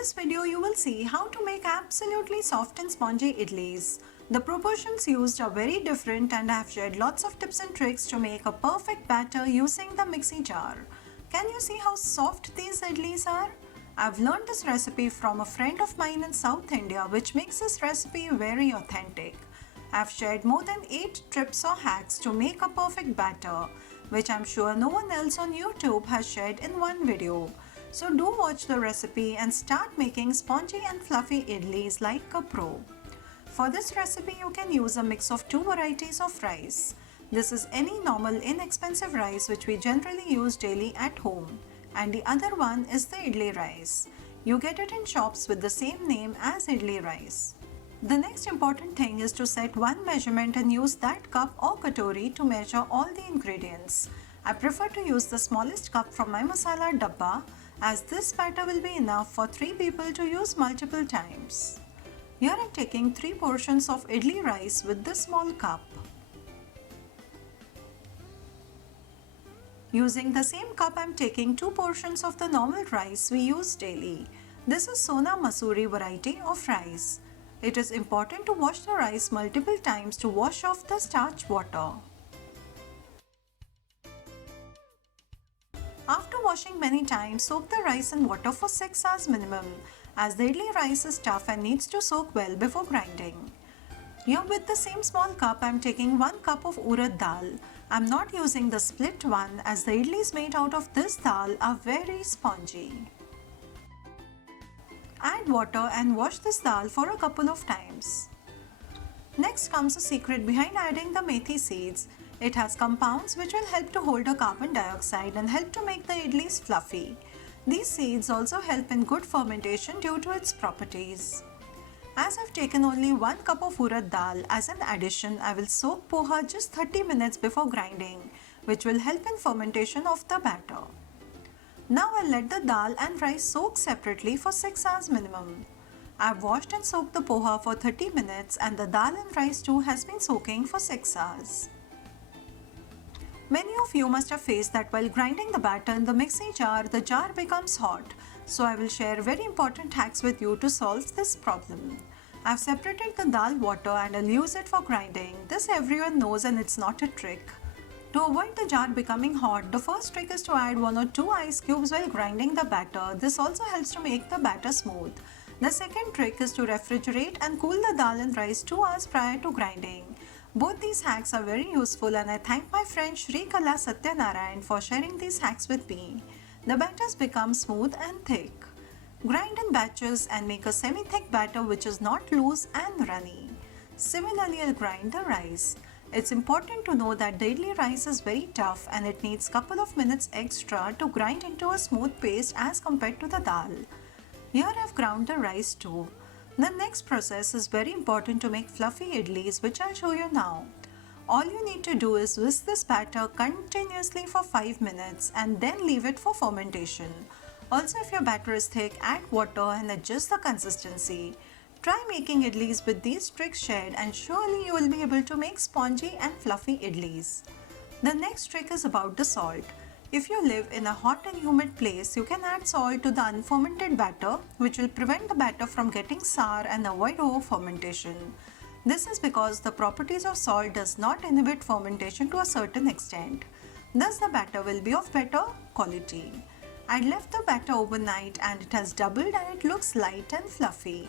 this video, you will see how to make absolutely soft and spongy idlis. The proportions used are very different and I have shared lots of tips and tricks to make a perfect batter using the mixie jar. Can you see how soft these idlis are? I've learned this recipe from a friend of mine in South India, which makes this recipe very authentic. I've shared more than 8 tips or hacks to make a perfect batter, which I'm sure no one else on YouTube has shared in one video. So do watch the recipe and start making spongy and fluffy idlis like a pro. For this recipe, you can use a mix of 2 varieties of rice. This is any normal inexpensive rice which we generally use daily at home. And the other one is the idli rice. You get it in shops with the same name as idli rice. The next important thing is to set one measurement and use that cup or katori to measure all the ingredients. I prefer to use the smallest cup from my masala dabba, as this batter will be enough for 3 people to use multiple times. Here I am taking 3 portions of idli rice with this small cup. Using the same cup, I am taking 2 portions of the normal rice we use daily. This is Sona Masuri variety of rice. It is important to wash the rice multiple times to wash off the starch water. After washing many times, soak the rice in water for 6 hours minimum, as the idli rice is tough and needs to soak well before grinding. Here with the same small cup, I am taking 1 cup of urad dal. I am not using the split one, as the idlis made out of this dal are very spongy. Add water and wash this dal for a couple of times. Next comes the secret behind adding the methi seeds. It has compounds which will help to hold a carbon dioxide and help to make the idlis fluffy. These seeds also help in good fermentation due to its properties. As I've taken only 1 cup of urad dal, as an addition, I will soak poha just 30 minutes before grinding, which will help in fermentation of the batter. Now I'll let the dal and rice soak separately for 6 hours minimum. I've washed and soaked the poha for 30 minutes and the dal and rice too has been soaking for 6 hours. Many of you must have faced that while grinding the batter in the mixing jar, the jar becomes hot. So I will share very important hacks with you to solve this problem. I've separated the dal water and I'll use it for grinding. This everyone knows and it's not a trick. To avoid the jar becoming hot, the first trick is to add 1 or 2 ice cubes while grinding the batter. This also helps to make the batter smooth. The second trick is to refrigerate and cool the dal and rice 2 hours prior to grinding. Both these hacks are very useful and I thank my friend Shri Kala Satyanarayan for sharing these hacks with me. The batters become smooth and thick. Grind in batches and make a semi-thick batter which is not loose and runny. Similarly, I'll grind the rice. It's important to know that the idli rice is very tough and it needs couple of minutes extra to grind into a smooth paste as compared to the dal. Here I've ground the rice too. The next process is very important to make fluffy idlis, which I'll show you now. All you need to do is whisk this batter continuously for 5 minutes and then leave it for fermentation. Also, if your batter is thick, add water and adjust the consistency. Try making idlis with these tricks shared and surely you will be able to make spongy and fluffy idlis. The next trick is about the salt. If you live in a hot and humid place, you can add salt to the unfermented batter, which will prevent the batter from getting sour and avoid over fermentation. This is because the properties of salt does not inhibit fermentation to a certain extent. Thus the batter will be of better quality. I left the batter overnight and it has doubled and it looks light and fluffy.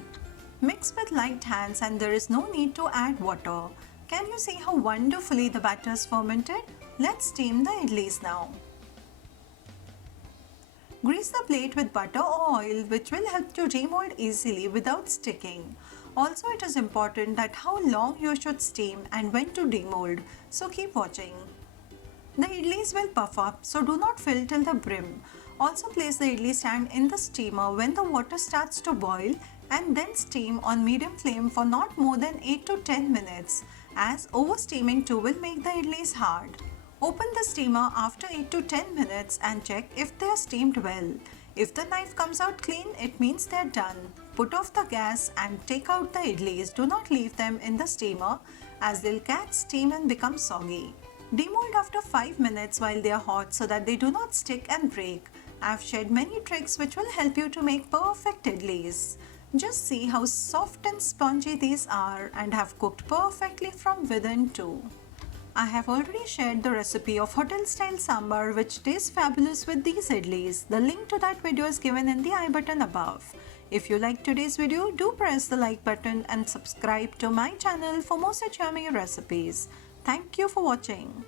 Mix with light hands and there is no need to add water. Can you see how wonderfully the batter is fermented? Let's steam the idlis now. Grease the plate with butter or oil, which will help to remold easily without sticking. Also, it is important that how long you should steam and when to demold, so keep watching. The idlis will puff up, so do not fill till the brim. Also place the idli stand in the steamer when the water starts to boil and then steam on medium flame for not more than 8 to 10 minutes, as over steaming too will make the idlis hard. Open the steamer after 8 to 10 minutes and check if they are steamed well. If the knife comes out clean, it means they are done. Put off the gas and take out the idlis. Do not leave them in the steamer as they'll catch steam and become soggy. Demold after 5 minutes while they are hot so that they do not stick and break. I've shared many tricks which will help you to make perfect idlis. Just see how soft and spongy these are and have cooked perfectly from within too. I have already shared the recipe of hotel style sambar which tastes fabulous with these idlis. The link to that video is given in the I button above. If you liked today's video, do press the like button and subscribe to my channel for more such yummy recipes. Thank you for watching.